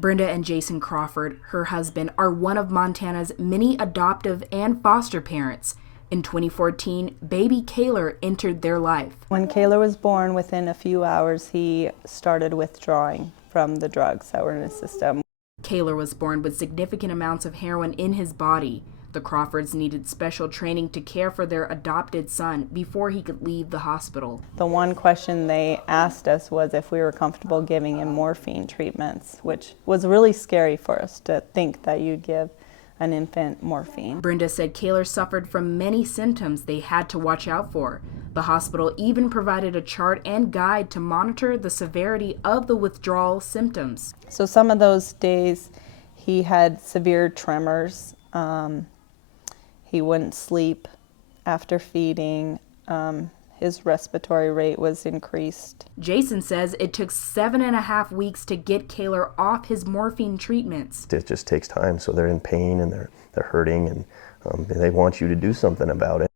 Brenda and Jason Crawford, her husband, are one of Montana's many adoptive and foster parents. In 2014, baby Kaylor entered their life. When Kaylor was born, within a few hours, he started withdrawing from the drugs that were in his system. Kaylor was born with significant amounts of heroin in his body. The Crawfords needed special training to care for their adopted son before he could leave the hospital. The one question they asked us was if we were comfortable giving him morphine treatments, which was really scary for us to think that you'd give an infant morphine. Brenda said Kaylor suffered from many symptoms they had to watch out for. The hospital even provided a chart and guide to monitor the severity of the withdrawal symptoms. So some of those days he had severe tremors. He wouldn't sleep after feeding. His respiratory rate was increased. Jason says it took 7.5 weeks to get Kaylor off his morphine treatments. It just takes time, so they're in pain and they're hurting, and they want you to do something about it.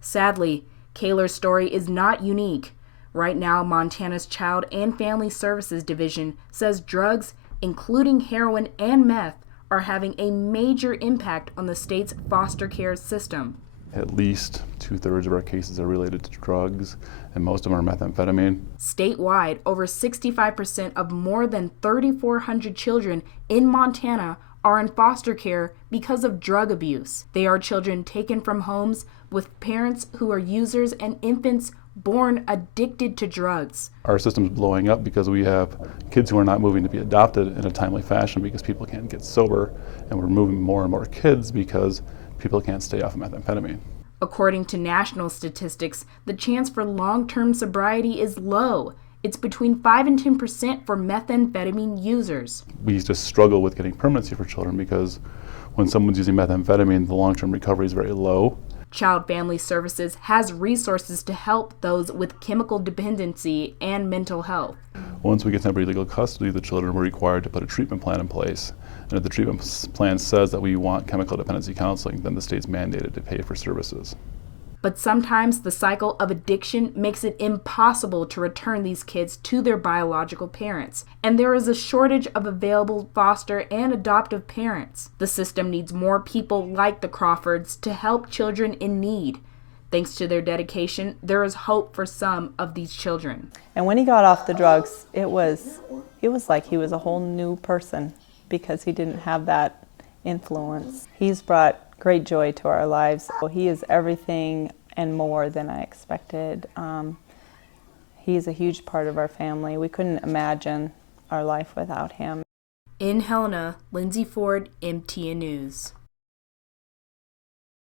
Sadly, Kaylor's story is not unique. Right now, Montana's Child and Family Services Division says drugs, including heroin and meth, are having a major impact on the state's foster care system. At least 2/3 of our cases are related to drugs, and most of them are methamphetamine. Statewide, over 65% of more than 3,400 children in Montana are in foster care because of drug abuse. They are children taken from homes with parents who are users and infants born addicted to drugs. Our system's blowing up because we have kids who are not moving to be adopted in a timely fashion because people can't get sober, and we're moving more and more kids because people can't stay off of methamphetamine. According to national statistics, the chance for long-term sobriety is low. It's between 5 and 10% for methamphetamine users. We used to struggle with getting permanency for children because when someone's using methamphetamine, the long-term recovery is very low. Child Family Services has resources to help those with chemical dependency and mental health. Once we get temporary legal custody, the children were required to put a treatment plan in place. And if the treatment plan says that we want chemical dependency counseling, then the state's mandated to pay for services. But sometimes the cycle of addiction makes it impossible to return these kids to their biological parents, and there is a shortage of available foster and adoptive parents. The system needs more people like the Crawfords to help children in need. Thanks to their dedication, there is hope for some of these children. And when he got off the drugs, it was like he was a whole new person because he didn't have that influence. He's brought great joy to our lives. He is everything and more than I expected. He is a huge part of our family. We couldn't imagine our life without him. In Helena, Lindsey Ford, MTN News.